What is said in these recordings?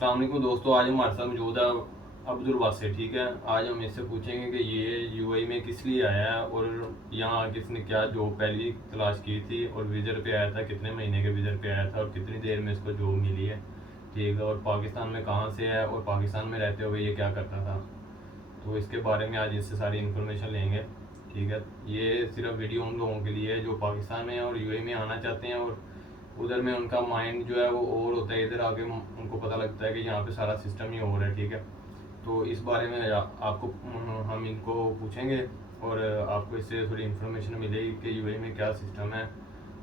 अस्सलाम वालेकुम दोस्तों, आज हमारे साथ मौजूद है अब्दुल वासिर। ठीक है, आज हम इससे पूछेंगे कि ये यूएई में किस लिए आया है और यहाँ किसने क्या जॉब पहली तलाश की थी और विज़र पे आया था, कितने महीने के विज़र पे आया था और कितनी देर में इसको जॉब मिली है। ठीक है, और पाकिस्तान में कहाँ से है और पाकिस्तान में रहते हुए ये क्या करता था, तो इसके बारे में आज इससे सारी इन्फॉर्मेशन लेंगे। ठीक है, ये सिर्फ वीडियो उन लोगों के लिए है जो पाकिस्तान में और यूएई में आना चाहते हैं और उधर में उनका माइंड जो है वो और होता है, इधर आके उनको पता लगता है कि यहाँ पे सारा सिस्टम ही और है। ठीक है, तो इस बारे में आपको हम इनको पूछेंगे और आपको इससे थोड़ी इन्फॉर्मेशन मिलेगी कि यूएई में क्या सिस्टम है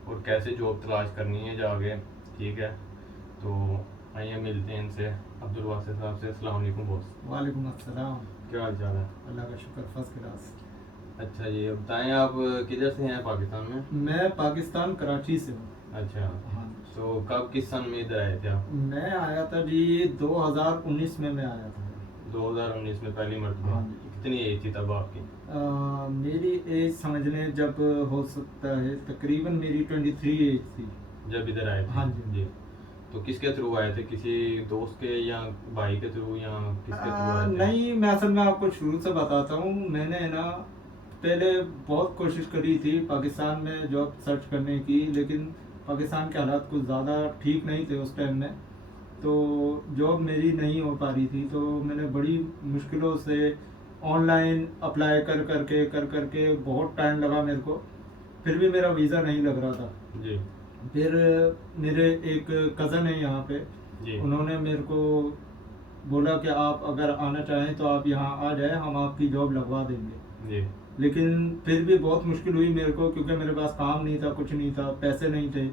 और कैसे जॉब तलाश करनी है जाके। ठीक है, तो आइए मिलते हैं इनसे। अब्दुल वासिर साहब से। अस्सलाम वालेकुम बॉस। वालेकुम अस्सलाम। क्या हाल चाल है? अल्लाह का शुक्र, फर्स्ट क्लास। अच्छा जी, बताएं आप किधर से हैं पाकिस्तान में? मैं पाकिस्तान कराची से हूँ। अच्छा, हाँ, तो कब किस सन में इधर आए थे आप? मैं आया था जी 2019 में मैं आया था। 2019 में पहली मरतबा? हाँ जी। कितनी एज थी तब आपकी? मेरी एज समझ लें, जब हो सकता है तकरीबन मेरी 23 एज थी जब इधर आए थे? हाँ जी। जी। तो किसके थ्रू आए थे, किसी दोस्त के या भाई के थ्रू या किसके थ्रू आए थे? नहीं, मैं असल में आपको शुरू से बताता हूँ। मैंने ना पहले बहुत कोशिश करी थी पाकिस्तान में जॉब सर्च करने की, लेकिन पाकिस्तान के हालात कुछ ज़्यादा ठीक नहीं थे उस टाइम में, तो जॉब मेरी नहीं हो पा रही थी। तो मैंने बड़ी मुश्किलों से ऑनलाइन अप्लाई कर करके बहुत टाइम लगा मेरे को, फिर भी मेरा वीज़ा नहीं लग रहा था। जी फिर मेरे एक कज़न है यहाँ पे, जी उन्होंने मेरे को बोला कि आप अगर आना चाहें तो आप यहाँ आ जाए, हम आपकी जॉब लगवा देंगे। जी लेकिन फिर भी बहुत मुश्किल हुई मेरे को, क्योंकि मेरे पास काम नहीं था, कुछ नहीं था, पैसे नहीं थे,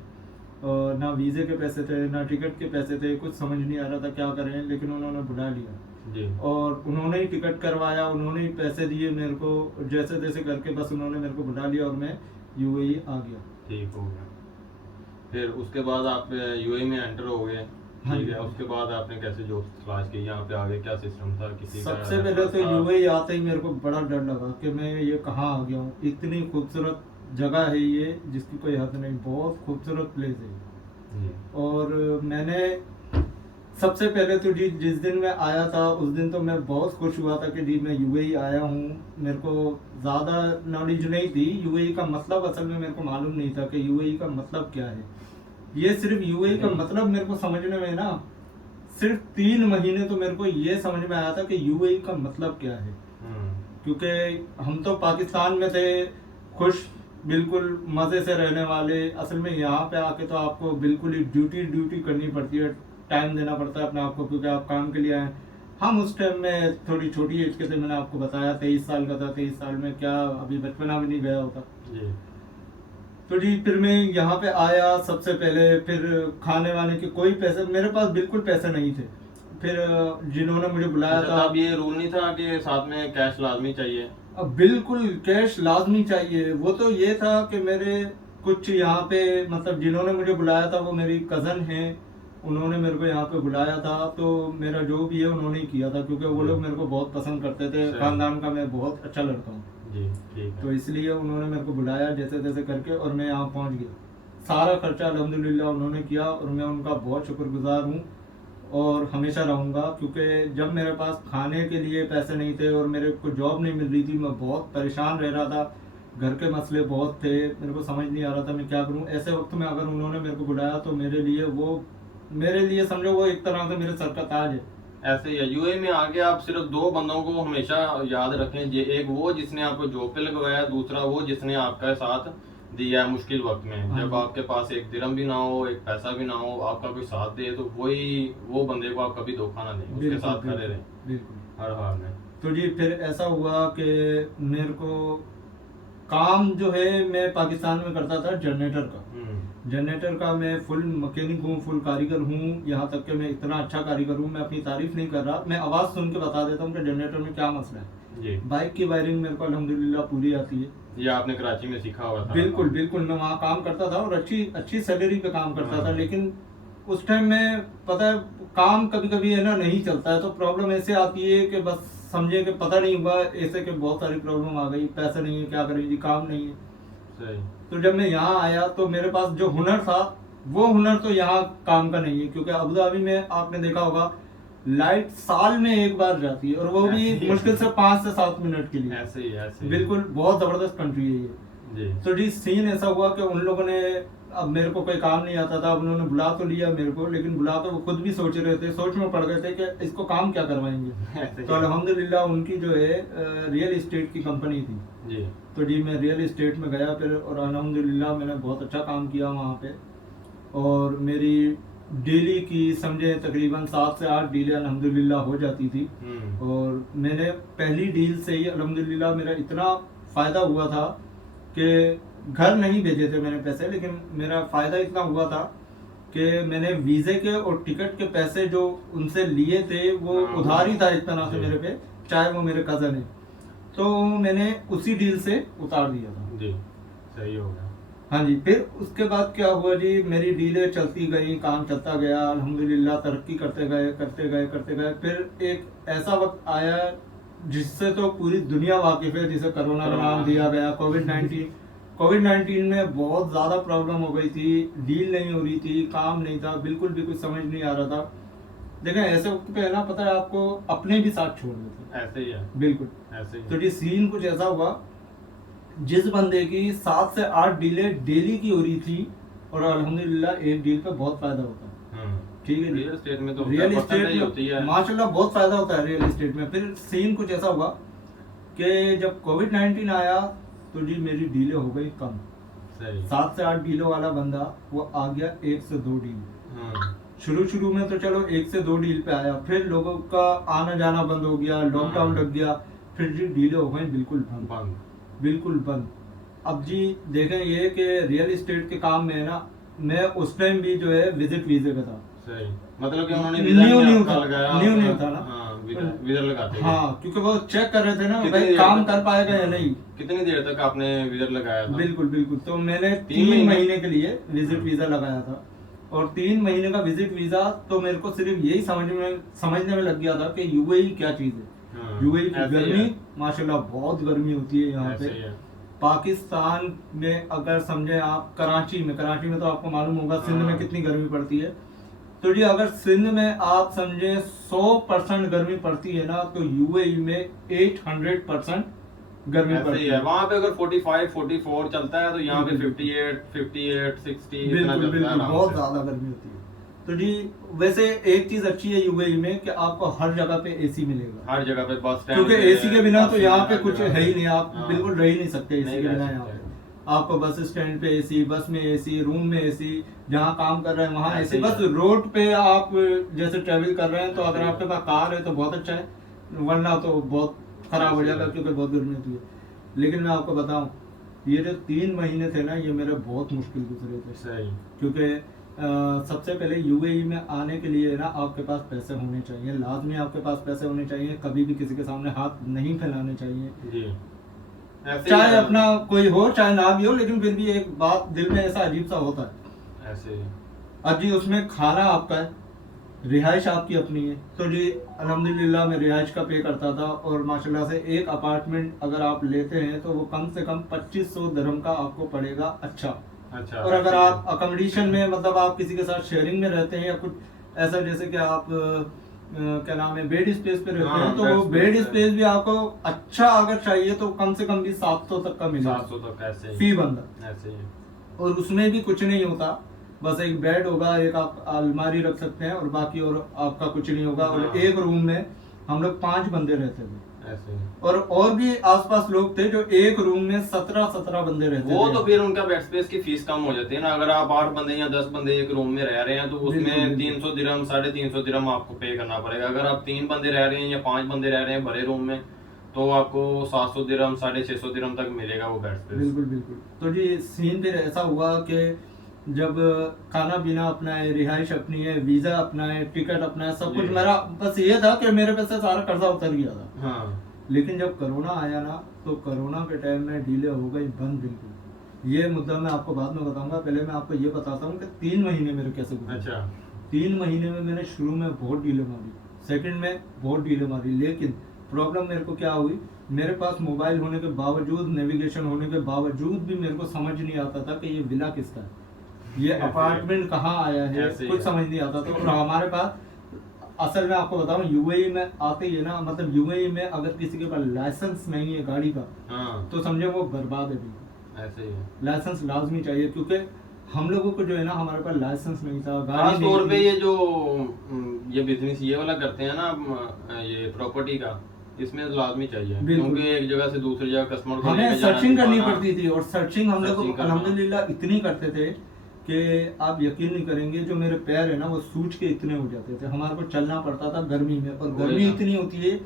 और ना वीज़े के पैसे थे ना टिकट के पैसे थे, कुछ समझ नहीं आ रहा था क्या करें। लेकिन उन्होंने बुला लिया जी और उन्होंने ही टिकट करवाया, उन्होंने ही पैसे दिए मेरे को, जैसे तैसे करके बस उन्होंने मेरे को बुला लिया और मैं यूएई आ गया। ठीक हो गया। फिर उसके बाद आप यूएई में एंटर हो गए। हाँ ठीक जी। है, उसके बाद आपने कैसे जॉब तलाश की, यहाँ पे आगे क्या सिस्टम था, किसी का सबसे पहले तो रेफरेंस था? यूएई आते ही मेरे को बड़ा डर लगा कि मैं ये कहाँ आ गया हूँ। इतनी खूबसूरत जगह है ये जिसकी कोई हद नहीं, बहुत खूबसूरत प्लेस है। जी और मैंने सबसे पहले तो जी जिस दिन मैं आया था उस दिन तो मैं बहुत खुश हुआ था कि जी मैं यूएई आया हूँ। मेरे को ज़्यादा नॉलेज नहीं थी यूएई का मतलब, असल में मेरे को मालूम नहीं था कि यूएई का मतलब क्या है। ये सिर्फ यूएई का मतलब मेरे को समझने में ना सिर्फ 3 महीने तो मेरे को ये समझ में आया था कि यूएई का मतलब क्या है। क्योंकि हम तो पाकिस्तान में थे, खुश, बिल्कुल मज़े से रहने वाले। असल में यहाँ पे आके तो आपको बिल्कुल ही ड्यूटी करनी पड़ती है, टाइम देना पड़ता है अपने आप को, क्योंकि आप काम के लिए आए। हम उस टाइम में थोड़ी छोटी एज के थे, मैंने आपको बताया 23 साल का था। 23 साल में क्या अभी बचपना भी नहीं गया होता। जी तो जी फिर मैं यहाँ पे आया सबसे पहले, फिर खाने वाने के कोई पैसे मेरे पास बिल्कुल पैसे नहीं थे। फिर जिन्होंने मुझे बुलाया अच्छा, था, तब ये रूल नहीं था कि साथ में कैश लाजमी चाहिए? अब बिल्कुल कैश लाजमी चाहिए। वो तो ये था कि मेरे कुछ यहाँ पे मतलब जिन्होंने मुझे बुलाया था वो मेरी कज़न है, उन्होंने मेरे को यहाँ पे बुलाया था, तो मेरा जो भी है उन्होंने ही किया था, क्योंकि वो लोग मेरे को बहुत पसंद करते थे। सही। खानदान का मैं बहुत अच्छा लड़का हूँ, जी ठीक तो है। इसलिए उन्होंने मेरे को बुलाया जैसे तैसे करके और मैं यहाँ पहुँच गया। सारा खर्चा अल्हम्दुलिल्लाह उन्होंने किया और मैं उनका बहुत शुक्रगुजार हूँ और हमेशा रहूँगा। क्योंकि जब मेरे पास खाने के लिए पैसे नहीं थे और मेरे को जॉब नहीं मिल रही थी, मैं बहुत परेशान रह रहा था, घर के मसले बहुत थे, मेरे को समझ नहीं आ रहा था मैं क्या करूँ। ऐसे वक्त में अगर उन्होंने मेरे को बुलाया तो मेरे लिए समझो वो एक तरह से मेरे सर का ताज है। ऐसे ही है, यूए में आके आप सिर्फ दो बंदों को हमेशा याद रखें। एक वो जिसने आपको जॉब पे लगवाया, दूसरा वो जिसने आपका साथ दिया है मुश्किल वक्त में। हाँ जब जी। आपके पास एक दिरहम भी ना हो, एक पैसा भी ना हो, आपका कोई साथ दे, तो वो बंदे को आप कभी धोखा ना दें, उसके बिल्कुल साथ खड़े बिल्कुल रहें बिल्कुल। हर हाल में। तो जी फिर ऐसा हुआ कि मेरे को काम जो है मैं पाकिस्तान में करता था जनरेटर का। जनरेटर का मैं फुल मैकेनिक हूँ, फुल कारीगर हूँ। यहाँ तक कि मैं इतना अच्छा कारीगर हूँ, मैं अपनी तारीफ नहीं कर रहा, मैं आवाज़ सुन के बता देता हूँ कि जनरेटर में क्या मसला है। जी, बाइक की वायरिंग मेरे को अल्हम्दुलिल्लाह पूरी आती है। ये आपने कराची में सीखा हुआ था? बिल्कुल बिल्कुल, मैं वहाँ काम करता था और अच्छी अच्छी सैलरी पे काम करता था। हाँ। लेकिन उस टाइम में पता है काम कभी कभी है ना नहीं चलता है, तो प्रॉब्लम ऐसे आती है कि बस समझे कि पता नहीं हुआ ऐसे कि बहुत सारी प्रॉब्लम आ गई, पैसे नहीं है, क्या करें जी, काम नहीं है। सही। तो जब मैं यहाँ आया तो मेरे पास जो हुनर था वो हुनर तो यहाँ काम का नहीं है, क्योंकि अबू धाबी में आपने देखा होगा लाइट साल में एक बार जाती है, और वो ऐसे ही भी है। मुश्किल से 5 से 7 मिनट के लिए। ऐसे ही ऐसे ही। बिल्कुल बहुत जबरदस्त कंट्री है ये। जी तो जी सीन ऐसा हुआ कि उन लोगों ने, अब मेरे को कोई काम नहीं आता था, अब उन्होंने बुला तो लिया मेरे को, लेकिन बुला तो वो खुद भी सोच रहे थे, सोच में पड़ गए थे कि इसको काम क्या करवाएंगे। ऐसे ही तो अल्हम्दुलिल्लाह उनकी जो है रियल इस्टेट की कंपनी थी। जी तो जी मैं रियल इस्टेट में गया फिर, और अल्हम्दुलिल्लाह मैंने बहुत अच्छा काम किया वहाँ पे। और मेरी डेली की समझे तकरीबन 7 से 8 डीलें अल्हम्दुलिल्लाह हो जाती थी। और मैंने पहली डील से ही अल्हम्दुलिल्लाह मेरा इतना फ़ायदा हुआ था कि घर नहीं भेजे थे मैंने पैसे, लेकिन मेरा फ़ायदा इतना हुआ था कि मैंने वीज़े के और टिकट के पैसे जो उनसे लिए थे वो हाँ, उधार ही था एक तरह से जी। मेरे पे, चाहे वो मेरे कज़न है। तो मैंने उसी डील से उतार दिया था। जी सही हो गया। हाँ जी, फिर उसके बाद क्या हुआ जी, मेरी डीलें चलती गई, काम चलता गया, अल्हम्दुलिल्लाह तरक्की करते गए करते गए करते गए। फिर एक ऐसा वक्त आया जिससे तो पूरी दुनिया वाकिफ है, जिसे कोरोना का नाम दिया गया, कोविड-19 में बहुत ज़्यादा प्रॉब्लम हो गई थी, डील नहीं हो रही थी, काम नहीं था, बिल्कुल भी कुछ समझ नहीं आ रहा था। देखें ऐसे वक्त पे है ना, पता है आपको, अपने भी साथ छोड़ देते ऐसे ही है। बिल्कुल। ऐसे ही तो जी सीन कुछ ऐसा हुआ, जिस बंदे की 7 से 8 डीलें डेली की हो रही थी, और अल्हम्दुलिल्लाह एक डील पे बहुत फायदा होता है। ठीक है जी। रियल एस्टेट में तो रियल परसेंटेज एस्टेट होती है। में माशाल्लाह बहुत फायदा होता है रियल एस्टेट में। फिर सीन कुछ ऐसा हुआ कि जब कोविड-19 आया तो जी मेरी डीलें हो गई कम। सही 7 से 8 डीलों वाला बंदा वो आ गया 1 से 2 डील। शुरू में तो चलो 1 से 2 डील पे आया, फिर लोगों का आना जाना बंद हो गया, लॉकडाउन लग गया, फिर जी डीलें हो गई बिल्कुल बंद, बिल्कुल बंद। अब जी देखें ये कि रियल एस्टेट के काम में है ना, मैं उस टाइम भी जो है विजिट वीजे पे था। सही, मतलब कि उन्होंने न्यू आपका लगाया, न्यू था ना। हाँ, वीजा लगाते हाँ, क्योंकि वो चेक कर रहे थे ना कितनी भाई देर काम तक- कर पाएगा या नहीं। कितनी देर तक आपने वीजा लगाया था? बिल्कुल बिल्कुल। तो मैंने 3 3 महीने के लिए विजिट हाँ। वीजा लगाया था, और 3 महीने का विजिट वीजा तो मेरे को सिर्फ यही समझने में लग गया था कि यूएई क्या चीज है। यूएई की ऐसे ही गर्मी है। माशाल्लाह बहुत गर्मी होती है यहाँ ऐसे पे। ही है। पाकिस्तान में अगर समझे आप, कराची में तो आपको मालूम होगा सिंध में हाँ। कितनी गर्मी पड़ती है। तो जी अगर सिंध में आप समझे 100% गर्मी पड़ती है ना, तो यूएई में 800% गर्मी ऐसे पड़ती ही है। वहाँ पे अगर 45, 44 चलता है तो यहाँ पे बिल्कुल। 58, 60 इतना बिल्कुल चलता है बिल्कुल, आराम बहुत से। ज्यादा गर्मी होती है। तो जी वैसे एक चीज अच्छी है यूएई में कि आपको हर जगह पे एसी मिलेगा, हर जगह पे बस स्टैंड क्योंकि पे, एसी के बिना बस तो में, यहाँ पे हर कुछ जगह है ही पे। नहीं, आप हाँ। बिल्कुल रह ही नहीं सकते एसी नहीं के रह बिना यहाँ सकते। पे। आपको बस स्टैंड पे एसी, बस में एसी, रूम में एसी, जहाँ काम कर रहे हैं वहाँ ऐसे एसी, ही बस है। रोड पे आप जैसे ट्रेवल कर रहे हैं तो ऐसे अगर ही है। आपके पास कार है तो बहुत अच्छा है, वरना तो बहुत खराब हो ऐसे ही जाएगा है। क्योंकि बहुत गर्मी होती है। लेकिन मैं आपको बताऊं, ये जो 3 महीने थे ना, ये मेरे बहुत मुश्किल गुजरे थे, सही क्योंकि सबसे पहले यूएई में आने के लिए ना आपके पास पैसे होने चाहिए, लाजमी आपके पास पैसे होने चाहिए, कभी भी किसी के सामने हाथ नहीं फैलाने चाहिए, जी। ऐसे ही चाहे है। अपना कोई हो चाहे ना भी हो, लेकिन फिर भी एक बात दिल में ऐसा अजीब सा होता है। ऐसे ही। अब जी उसमें खाना आपका है, रिहाइश आपकी अपनी है। तो जी अल्हम्दुलिल्लाह मैं रिहाइश का पे करता था, और माशाल्लाह से एक अपार्टमेंट अगर आप लेते हैं तो वो कम से कम 2500 दिरहम का आपको पड़ेगा। अच्छा, अच्छा। और अगर ऐसे ही आप अकोमोडेशन में, मतलब आप किसी के साथ शेयरिंग में रहते हैं या कुछ ऐसा, जैसे कि आप क्या नाम है, बेड स्पेस पे रहते हाँ, हैं, तो बेड वो स्पेस बेड पे। स्पेस भी आपको अच्छा अगर चाहिए तो कम से कम भी 700 तक का है। मिलेगा 700 तक ऐसे ही। फी बंदा। ऐसे ही। और उसमें भी कुछ नहीं होता, बस एक बेड होगा, एक आप अलमारी रख सकते हैं, और बाकी और आपका कुछ नहीं होगा। हाँ। और एक रूम में हम लोग 5 बंदे रहते थे, ऐसे ही। और भी आसपास लोग थे जो एक रूम में 17 बंदे रहते वो थे। तो फिर उनका बेड स्पेस की फीस कम हो जाती है ना। अगर आप 8 बंदे या 10 बंदे एक रूम में रह रहे हैं तो बिल्कुल, उसमें बिल्कुल। 300 दिरहम, 350 दिरहम आपको पे करना पड़ेगा। अगर आप 3 बंदे रह रहे हैं या 5 बंदे रह रहे हैं बड़े रूम में, तो आपको 700 दिरहम, 650 दिरहम तक मिलेगा वो बेड स्पेस। बिल्कुल बिल्कुल। तो जी सीन फिर ऐसा हुआ कि जब खाना पीना अपना है, रिहाइश अपनी है, वीजा अपना है, टिकट अपना है, सब जी। कुछ मेरा, बस ये था कि मेरे पे से सारा कर्जा उतर गया था। हाँ। लेकिन जब कोरोना आया ना, तो कोरोना के टाइम में डीले हो गई बंद बिल्कुल। ये मुद्दा मैं आपको बाद में बताऊंगा, पहले मैं आपको ये बताता हूँ कि 3 महीने मेरे कैसे गुजरे। अच्छा। 3 महीने में मैंने शुरू में बहुत डीले मारी, सेकंड में बहुत डीले मारी, लेकिन प्रॉब्लम मेरे को क्या हुई, मेरे पास मोबाइल होने के बावजूद, नेविगेशन होने के बावजूद भी मेरे को समझ नहीं आता था कि ये विला किसका है, ये ऐसे ही। अपार्टमेंट कहाँ आया है, ऐसे ही कुछ है। समझ नहीं आता था। और हमारे पास असल में आपको बताऊं, यूएई में आते ही है ना, मतलब यूएई में अगर किसी के पास लाइसेंस नहीं है गाड़ी का, हाँ तो समझो वो बर्बाद है बिल्कुल। ऐसे ही है। लाइसेंस लाजमी चाहिए, क्योंकि हम लोगों को जो है ना, हमारे पास लाइसेंस नहीं था, खास गाड़ी नहीं तौर पे थी। ये जो ये बिजनेस ये वाला करते हैं ना, ये प्रॉपर्टी का, इसमें लाजमी चाहिए, बिल्कुल। क्योंकि एक जगह से दूसरी जगह कस्टमर को हमें लेके जाना, सर्चिंग करनी दिखाना। पड़ती थी, और सर्चिंग हम लोग सर्चिंग करना। अल्हम्दुलिल्लाह इतनी करते थे कि आप यकीन नहीं करेंगे, जो मेरे पैर है ना वो सूज के इतने हो जाते थे। हमारे को चलना पड़ता था गर्मी में, और वही गर्मी ना। इतनी होती है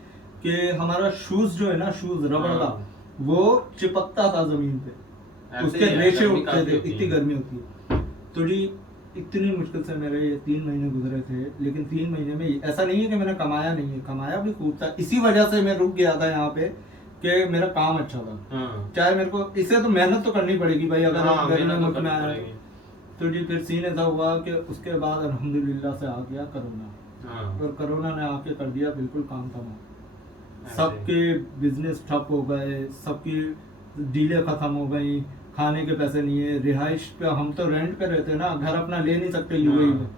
कि हमारा शूज जो है ना, शूज रबड़ का, हाँ। वो चिपकता था जमीन पे, ऐसे उसके ही है, रेशे गर्मी उठते काफी थे, होती इतनी है। गर्मी होती है। तो जी इतनी मुश्किल से मेरे ये 3 महीने गुजरे थे, लेकिन 3 महीने में ऐसा नहीं है कि मैंने कमाया नहीं है, कमाया भी खूब था। इसी वजह से मैं रुक गया था यहाँ पे कि मेरा काम अच्छा था। हाँ चाहे मेरे को इससे तो मेहनत तो करनी पड़ेगी भाई, अगर हाँ, आप गर्मी मेहनत तो मुल्क में करनी आए। पड़ेगी। तो जी फिर सीन ऐसा हुआ कि उसके बाद अल्हम्दुलिल्लाह से आ गया कोरोना, हाँ और कोरोना ने आके कर दिया बिल्कुल काम तमाम। ऐसे। सबके बिजनेस ठप हो गए, सबकी डीलें खत्म हो गई, खाने के पैसे नहीं है, रिहाइश पे, हम तो रेंट पे रहते हैं ना, घर अपना ले नहीं सकते यूएई में। हाँ।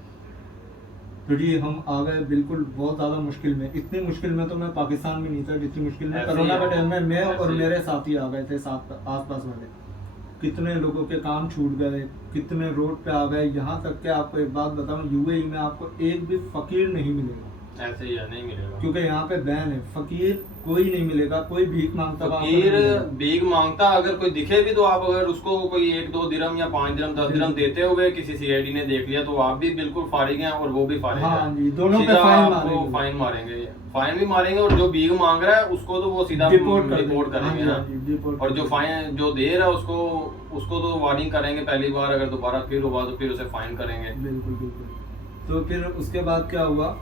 तो जी हम आ गए बिल्कुल बहुत ज्यादा मुश्किल में। इतनी मुश्किल में तो मैं पाकिस्तान में नहीं था जितनी मुश्किल में ऐसे ही कोरोना है। के टाइम में मैं ऐसे और ही। मेरे साथी आ गए थे, साथ आस पास वाले। कितने लोगों के काम छूट गए, कितने रोड पे आ गए। यहाँ तक कि आपको एक बात बताऊं, यूएई में आपको एक भी फकीर नहीं मिलेगा, ऐसे ही है, नहीं मिलेगा। क्योंकि यहाँ पे बैन है, फकीर कोई नहीं मिलेगा, कोई भीख मांगता हुआ आपको फकीर नहीं मिलेगा। भीख मांगता अगर कोई दिखे भी, तो आप अगर उसको कोई 1-2 दिरहम या 5 दिरहम 10 दिरहम देते हुए किसी सीआईडी ने देख लिया, तो आप भी बिल्कुल फारिग हैं और वो भी फारिग हाँ है। जी, दोनों पे सीधा फाइन आपको मारेंगे। फाइन मारेंगे, फाइन भी मारेंगे, और जो भीख मांग रहा है उसको तो वो सीधा डिपोर्ट कर रिपोर्ट देंगे। हाँ करेंगे जी, ना। हाँ जी, डिपोर्ट और कर जो देंगे। फाइन जो दे रहा है उसको तो वार्निंग करेंगे पहली बार, अगर दोबारा फिर हुआ तो फिर उसे फाइन करेंगे। बिल्कुल बिल्कुल। तो फिर उसके बाद क्या हुआ,